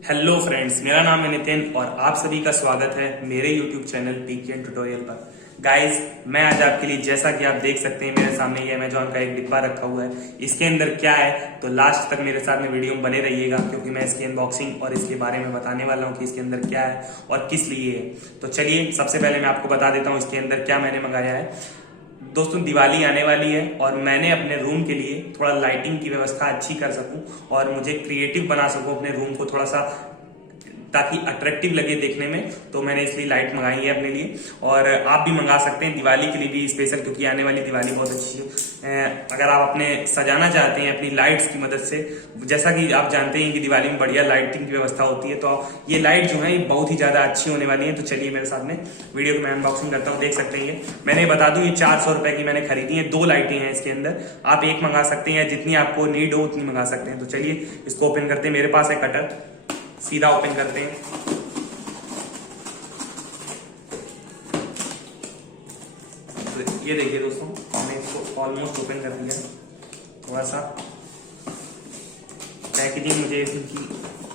Hello friends, मेरा नाम है नितिन और आप सभी का स्वागत है मेरे यूट्यूब चैनल pkntutorial पर। गाइस, मैं आज आपके लिए, जैसा कि आप देख सकते हैं मेरे सामने ये अमेजॉन का एक डिब्बा रखा हुआ है। इसके अंदर क्या है तो लास्ट तक मेरे साथ में वीडियो में बने रहिएगा, क्योंकि मैं इसकी अनबॉक्सिंग और इसके बारे में बताने वाला हूँ कि इसके अंदर क्या है और किस लिए है। तो चलिए सबसे पहले मैं आपको बता देता हूँ इसके अंदर क्या मैंने मंगाया है। दोस्तों, दिवाली आने वाली है और मैंने अपने रूम के लिए थोड़ा लाइटिंग की व्यवस्था अच्छी कर सकूं और मुझे क्रिएटिव बना सकूं अपने रूम को थोड़ा सा, ताकि अट्रैक्टिव लगे देखने में, तो मैंने इसलिए लाइट मंगाई है अपने लिए। और आप भी मंगा सकते हैं दिवाली के लिए भी स्पेशल, क्योंकि आने वाली दिवाली बहुत अच्छी है। अगर आप अपने सजाना चाहते हैं अपनी लाइट्स की मदद से, जैसा कि आप जानते हैं कि दिवाली में बढ़िया लाइटिंग की व्यवस्था होती है, तो ये लाइट जो है ये बहुत ही ज्यादा अच्छी होने वाली है। तो चलिए मेरे साथ में वीडियो को मैं अनबॉक्सिंग करता हूँ। देख सकते हैं मैंने बता दूं ये 400 रुपए की मैंने खरीदी है। 2 लाइटें हैं इसके अंदर, आप एक मंगा सकते हैं, जितनी आपको नीड हो उतनी मंगा सकते हैं। तो चलिए इसको ओपन करते हैं। मेरे पास है कटर, सीधा ओपन करते हैं। तो ये देखिए दोस्तों, हमने इसको ऑलमोस्ट ओपन कर दिया है। थोड़ा सा पैकेजिंग मुझे इनकी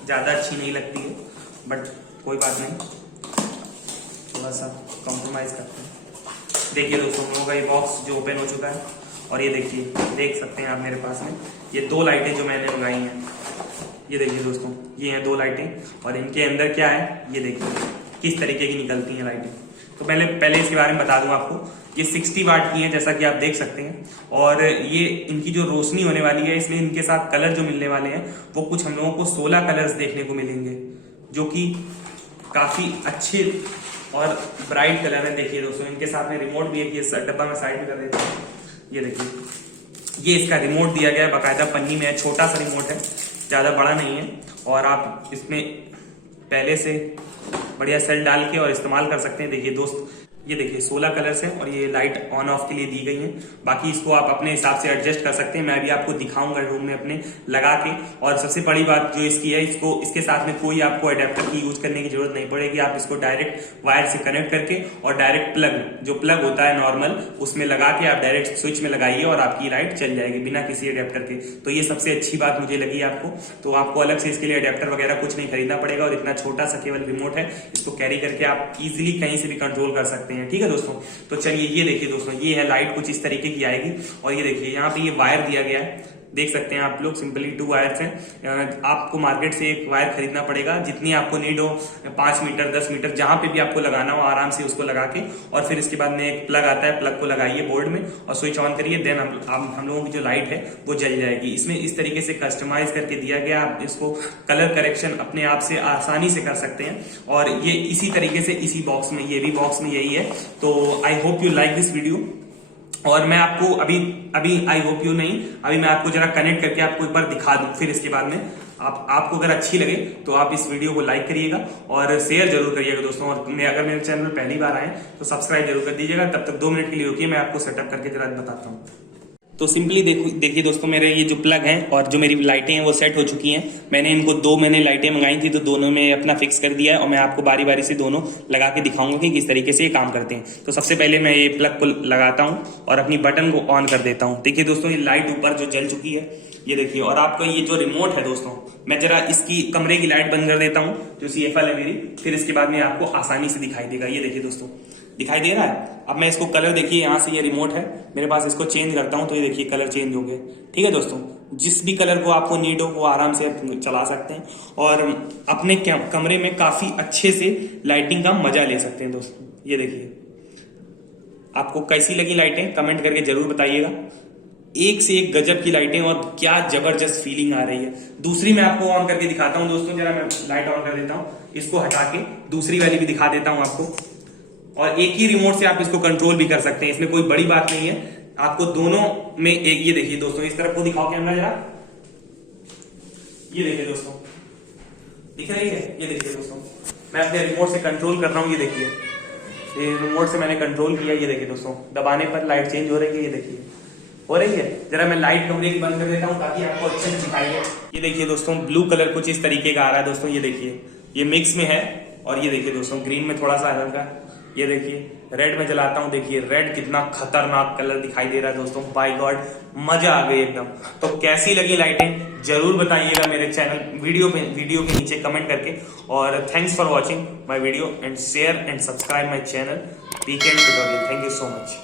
ज़्यादा अच्छी नहीं लगती है, बट कोई बात नहीं, थोड़ा सा कॉम्प्रोमाइज करते हैं। देखिए दोस्तों, हम लोगों का ये बॉक्स जो ओपन हो चुका है, और ये देखिए, देख सकते हैं आप मेरे पास में ये 2 लाइटें जो मैंने मंगाई हैं। ये देखिए दोस्तों, ये हैं 2 लाइटें और इनके अंदर क्या है ये देखिए किस तरीके की निकलती हैं लाइटें। तो पहले इसके बारे में बता दूं आपको, ये 60 वाट की है जैसा कि आप देख सकते हैं। और ये इनकी जो रोशनी होने वाली है, इसमें इनके साथ कलर जो मिलने वाले हैं वो कुछ हम लोगों को 16 कलर्स देखने को मिलेंगे, जो कि काफी अच्छे और ब्राइट कलर है। देखिए दोस्तों, इनके साथ में रिमोट भी है। ये डब्बा में साइड में कर देता हूँ। ये देखिए, ये इसका रिमोट दिया गया है, बाकायदा पन्नी में है, छोटा सा रिमोट है, ज्यादा बड़ा नहीं है। और आप इसमें पहले से बढ़िया सेल डाल के और इस्तेमाल कर सकते हैं। देखिए दोस्त, ये देखिए 16 कलर्स हैं और ये लाइट ऑन ऑफ के लिए दी गई है। बाकी इसको आप अपने हिसाब से एडजस्ट कर सकते हैं। मैं भी आपको दिखाऊंगा रूम में अपने लगा के। और सबसे बड़ी बात जो इसकी है, इसके साथ में कोई आपको अडेप्टर की यूज करने की जरूरत नहीं पड़ेगी। आप इसको डायरेक्ट वायर से कनेक्ट करके और डायरेक्ट जो प्लग होता है नॉर्मल, उसमें लगा के आप डायरेक्ट स्विच में लगाइए और आपकी लाइट चल जाएगी बिना किसी अडेप्टर के। तो ये सबसे अच्छी बात मुझे लगी आपको। तो आपको अलग से इसके लिए अडेप्टर वगैरह कुछ नहीं खरीदना पड़ेगा और इतना छोटा सा केवल रिमोट है, इसको कैरी करके आप इजिली कहीं से भी कंट्रोल कर सकते हैं। ठीक है दोस्तों, तो चलिए ये देखिए दोस्तों, ये है लाइट कुछ इस तरीके की आएगी। और ये देखिए यहाँ पे ये वायर दिया गया है, देख सकते हैं आप लोग, सिंपली 2 वायर्स हैं। आपको मार्केट से एक वायर खरीदना पड़ेगा, जितनी आपको नीड हो, 5 मीटर 10 मीटर जहां पे भी आपको लगाना हो, आराम से उसको लगा के, और फिर इसके बाद में एक प्लग आता है, प्लग को लगाइए बोर्ड में और स्विच ऑन करिए। देन हम लोगों की जो लाइट है वो जल जाएगी। इसमें इस तरीके से कस्टमाइज करके दिया गया, आप इसको कलर करेक्शन अपने आप से आसानी से कर सकते हैं। और ये इसी तरीके से इसी बॉक्स में, ये भी बॉक्स में यही है। तो I hope you like this video. और मैं आपको अभी आई होप यू नहीं, अभी मैं आपको जरा कनेक्ट करके आपको एक बार दिखा दूं। फिर इसके बाद में आपको अगर अच्छी लगे तो आप इस वीडियो को लाइक करिएगा और शेयर जरूर करिएगा दोस्तों। और अगर मेरे चैनल पर पहली बार आए तो सब्सक्राइब जरूर कर दीजिएगा। तब तक 2 मिनट के लिए रुकिए, मैं आपको सेटअप करके जरा बताता हूँ। तो सिंपली देखिए दोस्तों, मेरे ये जो प्लग हैं और जो मेरी लाइटें हैं वो सेट हो चुकी हैं। मैंने इनको 2 लाइटें मंगाई थी, तो दोनों में अपना फिक्स कर दिया है और मैं आपको बारी बारी से दोनों लगा के दिखाऊंगा कि किस तरीके से ये काम करते हैं। तो सबसे पहले मैं ये प्लग को लगाता हूँ और अपनी बटन को ऑन कर देता हूँ। देखिए दोस्तों, ये लाइट ऊपर जो जल चुकी है, ये देखिए। और आपका ये जो रिमोट है दोस्तों, मैं जरा इसकी कमरे की लाइट बंद कर देता हूँ जो CFL है मेरी, फिर इसके बाद में आपको आसानी से दिखाई देगा। ये देखिए दोस्तों, दिखाई दे रहा है। अब मैं इसको कलर, देखिए यहाँ से ये रिमोट है मेरे पास, इसको चेंज करता हूँ तो ये देखिए कलर चेंज हो गए। ठीक है दोस्तों, जिस भी कलर को आपको नीड हो वो आराम से चला सकते हैं और अपने कमरे में काफी अच्छे से लाइटिंग का मजा ले सकते हैं दोस्तों। ये देखिए, आपको कैसी लगी लाइटें कमेंट करके जरूर बताइएगा। एक से एक गजब की लाइटें और क्या जबरदस्त फीलिंग आ रही है। दूसरी मैं आपको ऑन करके दिखाता हूँ दोस्तों, जरा मैं लाइट ऑन कर देता हूँ, इसको हटा के दूसरी वाली भी दिखा देता हूँ आपको। और एक ही रिमोट से आप इसको कंट्रोल भी कर सकते हैं, इसमें कोई बड़ी बात नहीं है। आपको दोनों में एक, ये देखिए दोस्तों, इस तरफ को दिखाओ कैमरा जरा, ये देखिए दोस्तों, दिख रही है। ये देखिए दोस्तों, मैं अपने रिमोट से कंट्रोल कर रहा हूँ। ये देखिए, ये रिमोट से मैंने कंट्रोल किया। ये देखिए दोस्तों, दबाने पर लाइट चेंज हो रही है। ये देखिए हो रही है। जरा मैं लाइट कमरे की बंद कर देता हूँ ताकि आपको अच्छे से दिखाई दे। ये देखिए दोस्तों, ब्लू कलर कुछ इस तरीके का आ रहा है दोस्तों। ये देखिए, ये मिक्स में है। और ये देखिए दोस्तों, ग्रीन में थोड़ा सा हल्का, ये देखिए रेड में जलाता हूँ। देखिए रेड कितना खतरनाक कलर दिखाई दे रहा है दोस्तों, बाय गॉड मजा आ गई एकदम। तो कैसी लगी लाइटिंग जरूर बताइएगा मेरे चैनल वीडियो के नीचे कमेंट करके। और thanks for watching my video and share and subscribe my channel PK tutorial. Thank you so much.